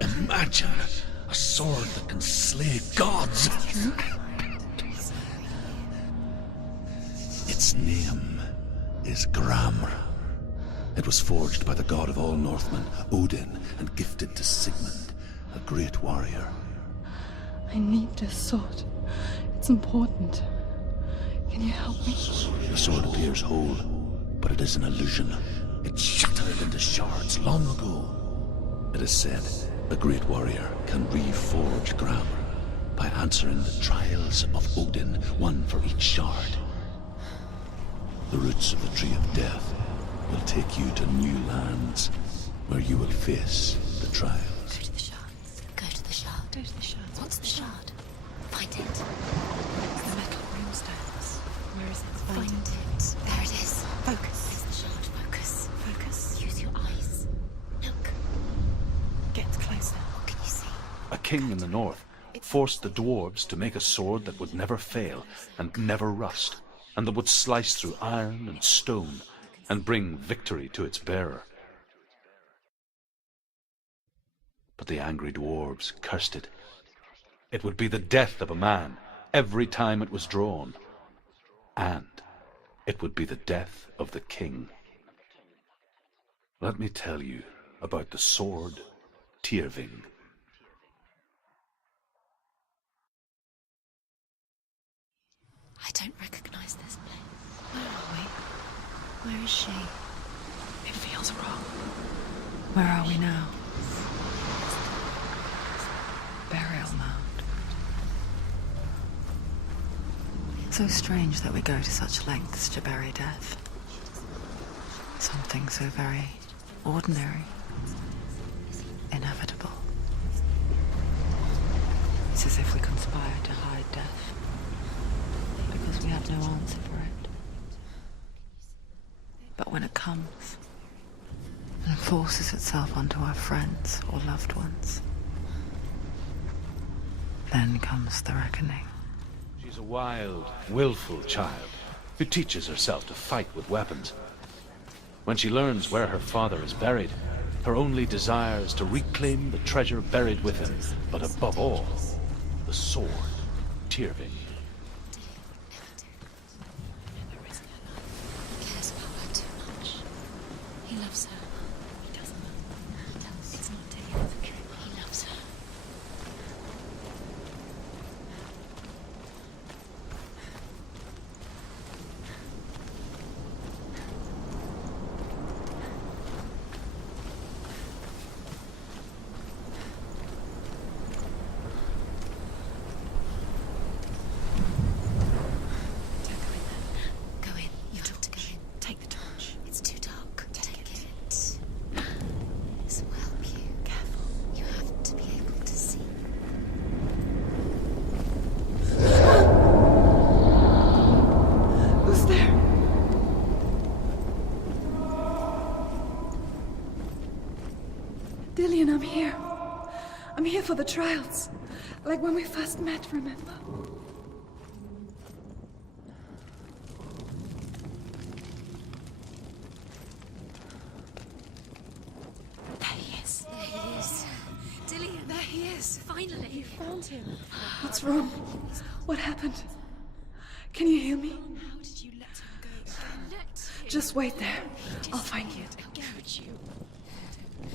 Imagine a sword that can slay gods. Its name is Gramr. It was forged by the god of all Northmen, Odin, and gifted to Sigmund, a great warrior. I need this sword. It's important. Can you help me? The sword appears whole, but it is an illusion. It shattered into shards long ago. It is said a great warrior can reforge Gramr by answering the trials of Odin, one for each shard. The roots of the Tree of Death will take you to new lands where you will face the trials. Go to the shard. Go to the shard. Go to the shard. What's the shard? Find it. The metal runestones. Where is it? Find it. There it is. Focus. Where's the shard? Focus. Focus. Use your eyes. Look. Get closer. What can you see? A king in the north forced the dwarves to make a sword that would never fail and never rust, and that would slice through iron and stone and bring victory to its bearer. But the angry dwarves cursed it. It would be the death of a man every time it was drawn, and it would be the death of the king. Let me tell you about the sword Tyrving. I don't recognize this place. Where are we? Where is she? It feels wrong. Where are we now? Burial mound. So strange that we go to such lengths to bury death. Something so very ordinary, inevitable. It's as if we conspired to hide death, because we had no answer for it. But when it comes and forces itself onto our friends or loved ones, then comes the reckoning. She's a wild, willful child who teaches herself to fight with weapons. When she learns where her father is buried, her only desire is to reclaim the treasure buried with him, but above all, the sword, Tyrving. He cares about her too much. He loves her. He doesn't. He does. It's not Dillian. He loves her. Go in. You have to go in. Take the torch. It's too dark. Take it. This will help you. Careful. You have to be able to see. Who's there? Dillian, I'm here. I'm here for the trials. Like when we first met, remember? There he is. There he is. Dillian, there he is. Finally. Found him. What's wrong? What happened? Can you hear me? How did you let him go? Just wait there. I'll find you. Encourage you. You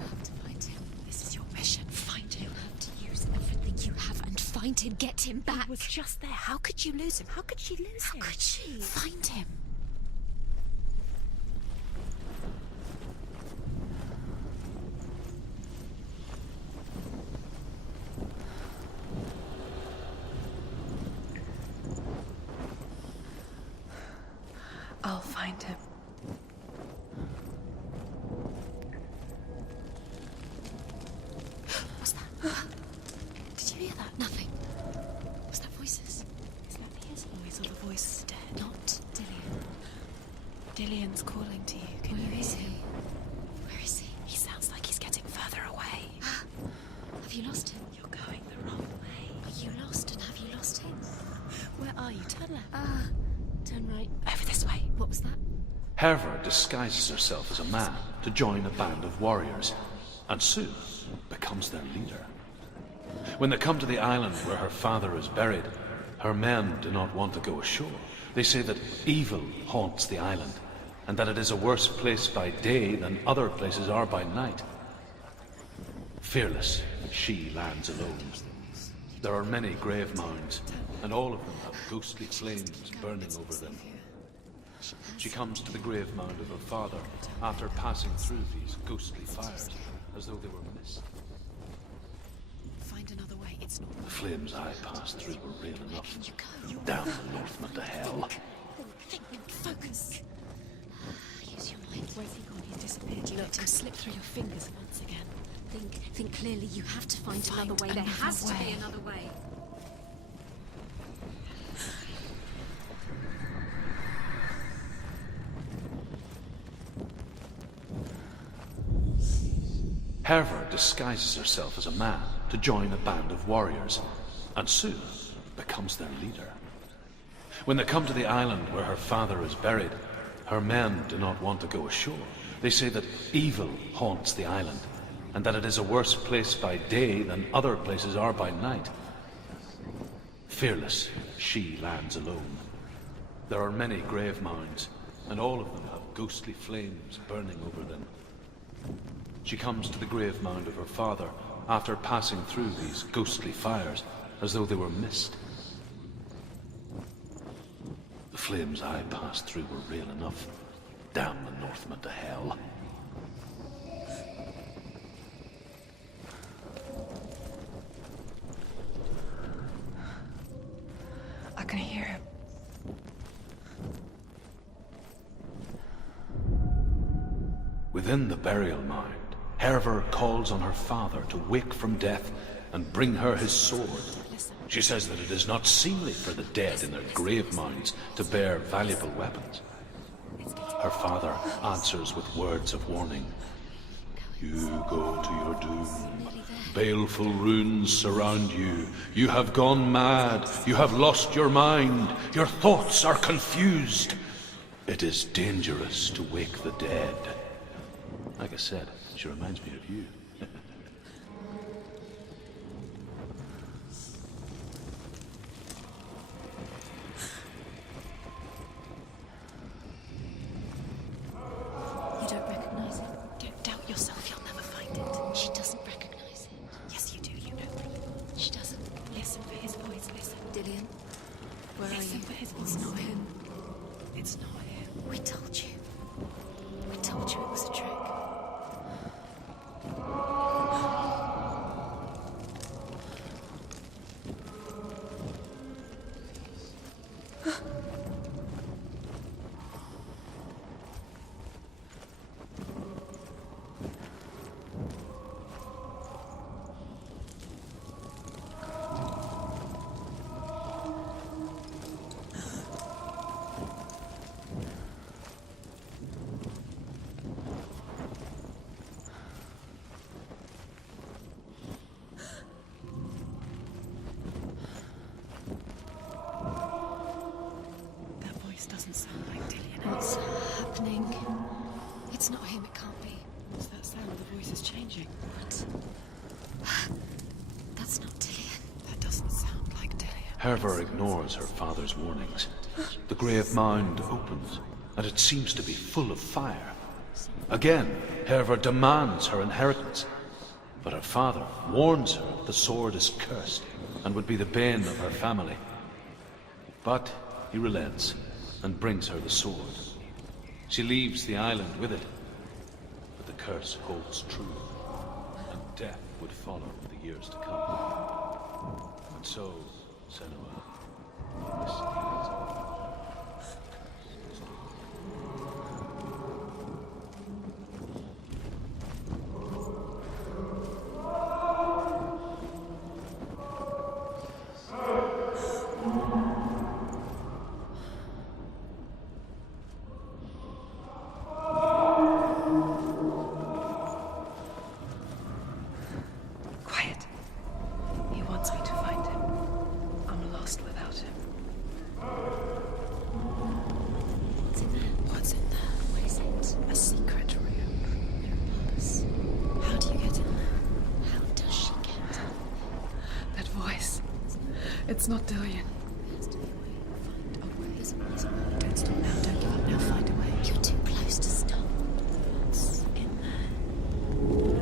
have to find him. This is your mission. Find him. You have to use everything you have and find him. Get him back. He was just there. How could you lose him? How could she lose How him? could she? Find him. I'll find him. Did you hear that? Nothing. Was that voices? Is that his voice or the voice dead? Not Dillian. Dillian's calling to you. Can you Where is hear he? him? Where is he? He sounds like he's getting further away. Have you lost him? You're going the wrong way. Are you lost and have you lost him? Where are you? Turn left. Turn right. Over this way. What was that? Herva disguises herself as a man to join a band of warriors, and soon becomes their leader. When they come to the island where her father is buried, her men do not want to go ashore. They say that evil haunts the island, and that it is a worse place by day than other places are by night. Fearless, she lands alone. There are many grave mounds, and all of them have ghostly flames burning over them. She comes to the grave mound of her father after passing through these ghostly fires, as though they were mist. Find another way. It's not. The flames I passed through were real enough. Can you go? Down the Northman to hell. Think. Focus. Use your mind. Where's he gone? He's disappeared. You let him slip through your fingers once again. Think clearly. You have to find another way. There another has to be way. another way. Herva disguises herself as a man to join a band of warriors, and soon becomes their leader. When they come to the island where her father is buried, her men do not want to go ashore. They say that evil haunts the island, and that it is a worse place by day than other places are by night. Fearless, she lands alone. There are many grave mounds, and all of them have ghostly flames burning over them. She comes to the grave mound of her father after passing through these ghostly fires, as though they were mist. The flames I passed through were real enough. Damn the Northman to hell. I can hear him. Within the burial mound, Herva calls on her father to wake from death and bring her his sword. She says that it is not seemly for the dead in their grave mounds to bear valuable weapons. Her father answers with words of warning. You go to your doom. Baleful runes surround you. You have gone mad. You have lost your mind. Your thoughts are confused. It is dangerous to wake the dead. Like I said, she reminds me of you. You don't recognize it. Don't doubt yourself. You'll never find it. She doesn't recognize it. Yes, you do. You know. She doesn't. Listen for his voice. Listen. Dillian, where are Listen you? for his voice. It's not him. It's not him. We told you. We told you it was a trick. That voice doesn't sound like Dillian. What's happening? It's not him. It can't be. What's that sound? The voice is changing. What? That's not Dillian. That doesn't sound like Dillian. Herva ignores her father's warnings. The grave mound opens, and it seems to be full of fire. Again, Herva demands her inheritance, but her father warns her the sword is cursed and would be the bane of her family. But he relents and brings her the sword. She leaves the island with it, but the curse holds true, and death would follow in the years to come. And so, Senua, It's not Dillian. There has to be a way. Find a way. There's a way. Don't stop now. Don't give up now. Find a way. You're too close to stop. What's in there?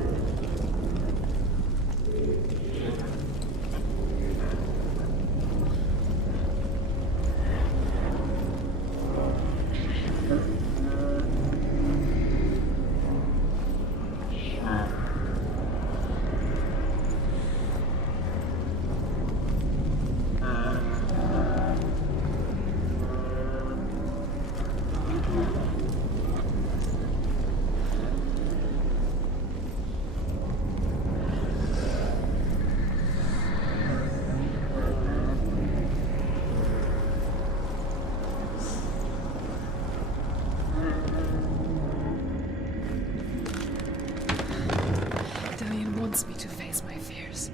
Dillian wants me to face my fears.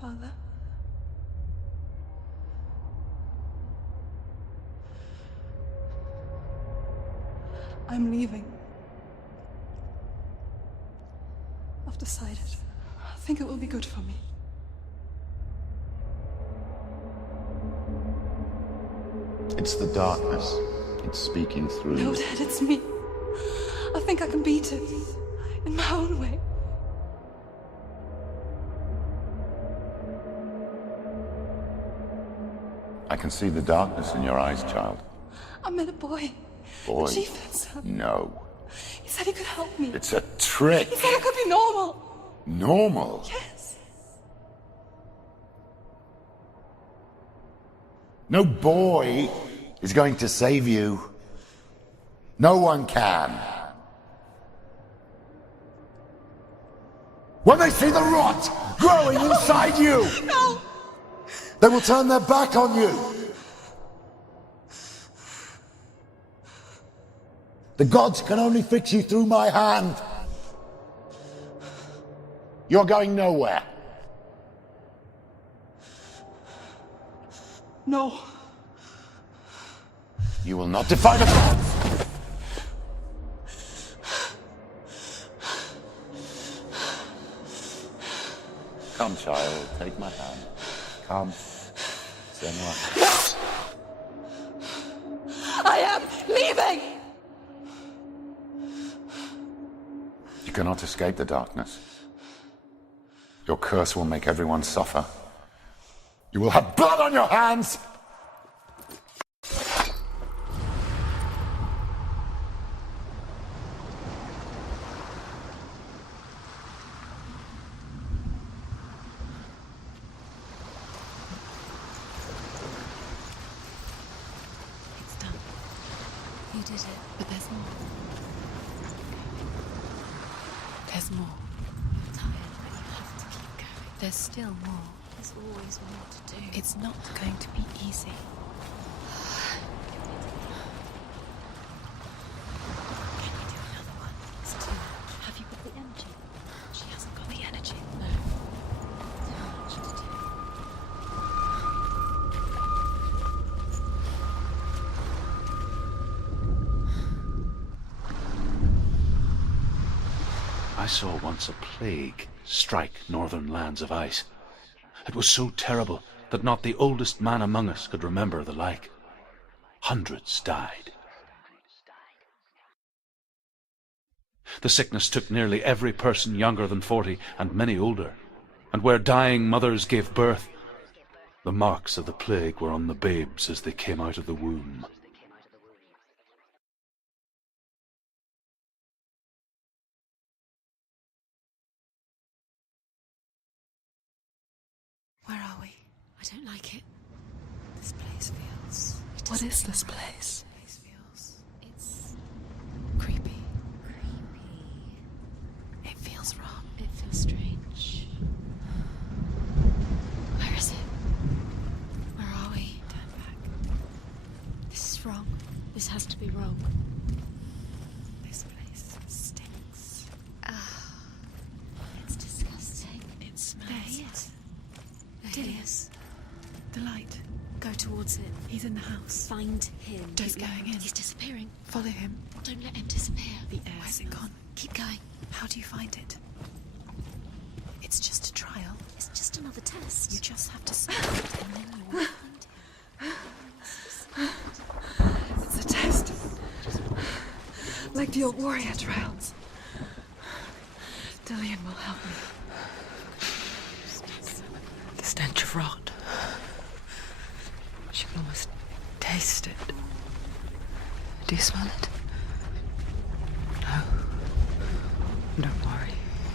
Father? I'm leaving. I've decided. I think it will be good for me. It's the darkness. It's speaking through No, you. Dad, it's me. I think I can beat it. In my own way. I can see the darkness in your eyes, child. I met a boy. Boy. The chief and son. No. He said he could help me. It's a trick. He said I could be normal. Normal. Yes. No boy is going to save you. No one can. When they see the rot growing inside you, No! they will turn their back on you. The gods can only fix you through my hand. You're going nowhere. No. You will not defy the gods. Come, child, take my hand. Come. Senua. I am leaving! You cannot escape the darkness. Your curse will make everyone suffer. You will have blood on your hands! It's done. You did it, but there's more. There's more. You're tired, but you have to keep going. There's still more. There's always more to do. It's not going to be easy. Can you do another one? It's too much. Have you got the energy? She hasn't got the energy. No. Too much to do. I saw once a plague strike northern lands of ice. It was so terrible that not the oldest man among us could remember the like. Hundreds died. The sickness took nearly every person younger than 40 and many older, and where dying mothers gave birth, the marks of the plague were on the babes as they came out of the womb. Where are we? I don't like it. This place feels... What is this place? This place feels... It's Creepy. creepy. It feels wrong. It feels strange. Where is it? Where are we? Turn back. This is wrong. This has to be wrong. This place stinks. It's disgusting. towards it. He's in the house. Find him. He's going in. He's disappearing. Follow him. Don't let him disappear. The air. Where's it gone? Keep going. How do you find it? It's just a trial. It's just another test. You just have to stop it and then you will find him. It's a test. Like the old warrior trials. Dillian will help me. The stench of rot. She can almost taste it. Do you smell it? No. Don't worry.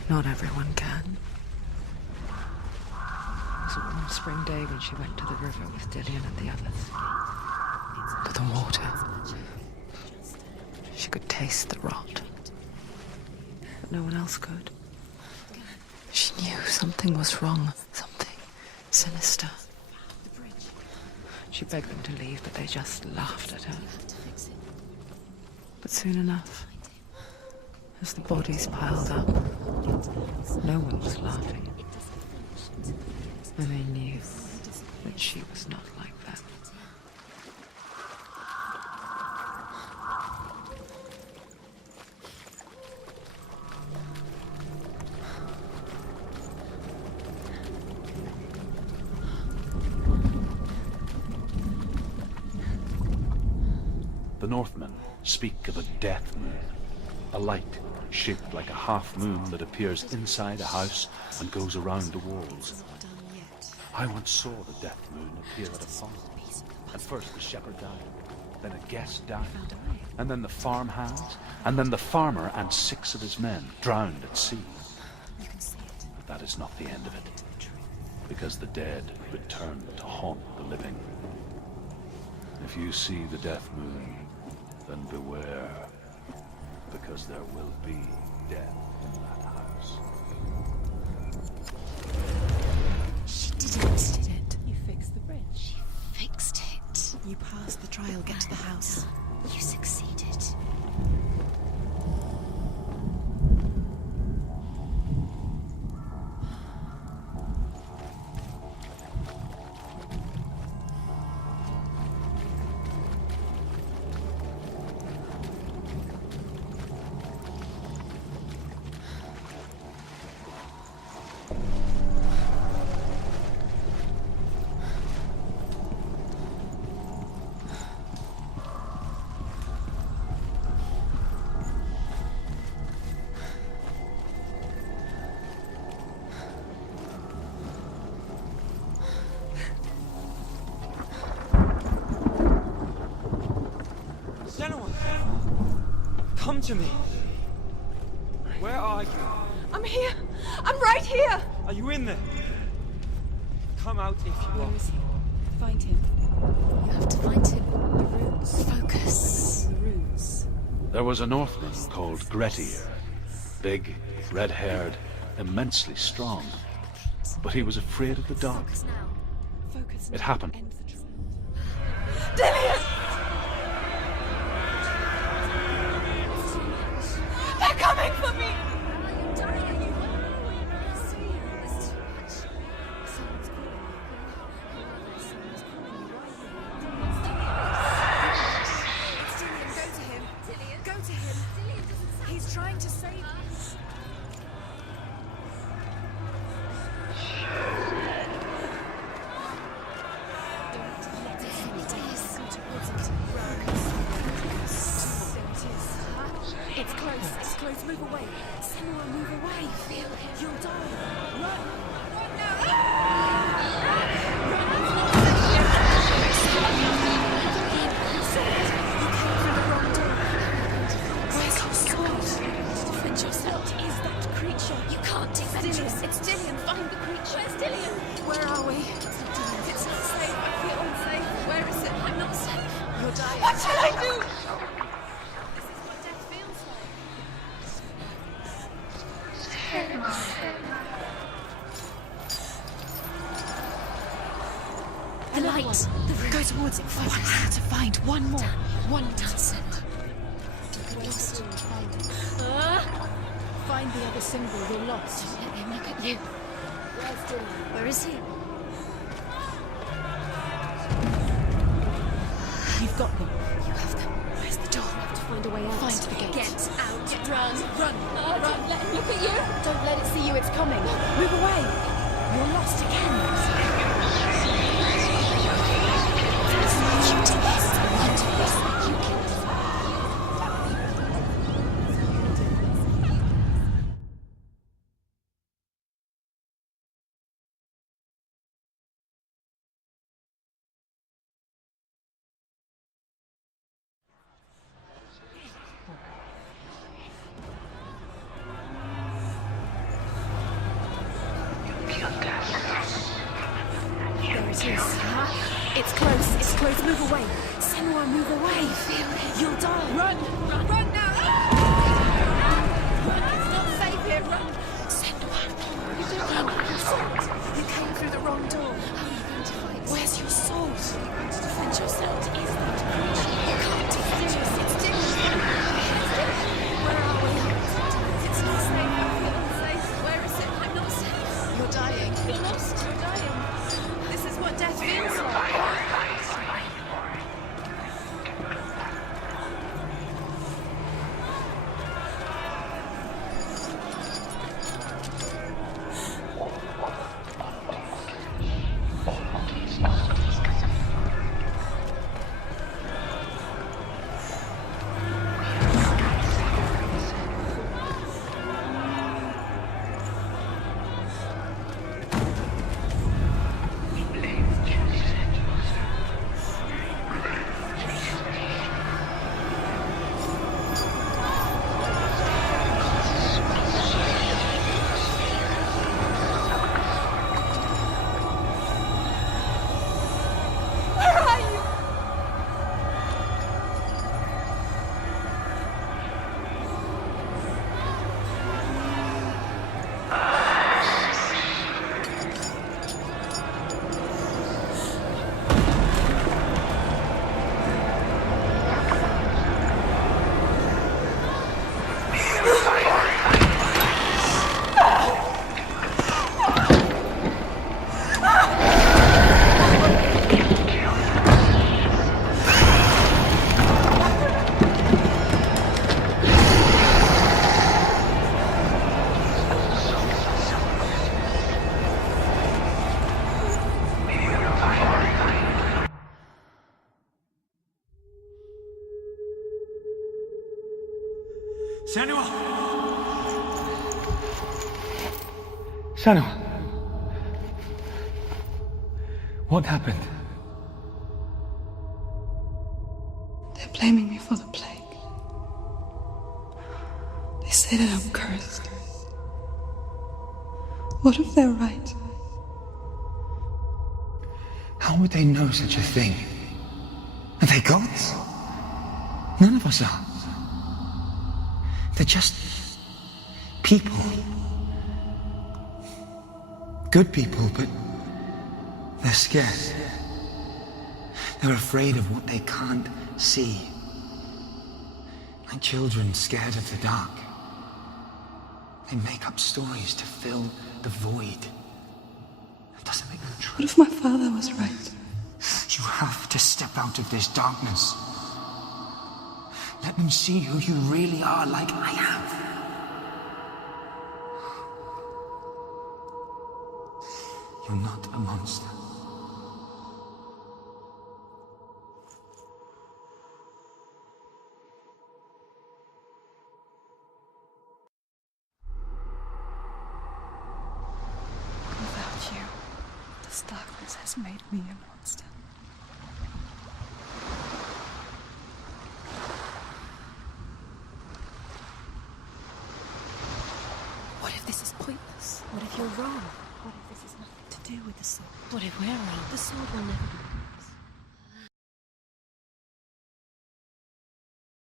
Not everyone can. It was one spring day when she went to the river with Dillian and the others. To the water. She could taste the rot. But no one else could. She knew something was wrong. Something sinister. She begged them to leave, but they just laughed at her. But soon enough, as the bodies piled up, no one was laughing. And they knew that she was not like that. The Northmen speak of a death moon, a light shaped like a half moon that appears inside a house and goes around the walls. I once saw the death moon appear at a farm, and first the shepherd died, then a guest died, and then the farmhands, and then the farmer and 6 of his men drowned at sea. But that is not the end of it, because the dead return to haunt the living. If you see the death moon, then beware, because there will be death in that house. She did it. You fixed the bridge. She fixed it. You passed the trial. Get to the house. You succeeded. Senua! Come to me! Where are you? I'm here! I'm right here! Are you in there? Come out if you are. Where is he? Find him. You have to find him. The runes. Focus. The runes. There was a Northman called Grettir, big, red-haired, immensely strong, but he was afraid of the dark. Focus now. Focus. It happened. End the trial. Dillian! They're coming for me! He's trying to save you. It's close. It's close. Move away. Senua, move away. Feel it. You'll die. Run. Where's your sword? Defend yourself. What is that creature? You can't defend yourself. It's Dillian. Find the creature. Where's Dillian? Where are we? It's not safe. I feel unsafe. Where is it? I'm not safe. You're dying. What shall I do? This is what death feels like. The light. The room. Go towards it. One more to find. One more. One more. Danson. Lost. Find the other symbol. You're lost. Don't let him look at you. Where is he? I've got them. You have them. Where's the door? I have to find a way out. Find the gate. Get out. Run. Run. Run. Don't let him look at you. Don't let it see you. It's coming. Move away. You're lost again. You did this. You did this. You killed him. There it is. It's close. It's close. Move away. Senua, move away. Feel it. You'll die. Run. Run. Run now. Run. It's not safe here. Run. Senua. You don't have your sword. You came through the wrong door. How are you going to fight? Where's your sword? You're going to defend yourself. Is that creature? You can't defend yourself. It's different. Where are we? It's not safe. I feel unsafe. Where is it? I'm not safe. You're dying. You're lost. You're dying. This is what death feels like. Senua! Senua! What happened? They're blaming me for the plague. They say that I'm cursed. What if they're right? How would they know such a thing? Are they gods? None of us are. They're just people. Good people, but they're scared. They're afraid of what they can't see. Like children scared of the dark. They make up stories to fill the void. That doesn't make them true. What if my father was right? You have to step out of this darkness. Let them see who you really are, like I have. You're not a monster. Without you, this darkness has made me a monster. What if this is pointless? What if you're wrong? What if this has nothing to do with the sword? What if we're wrong? The sword will never be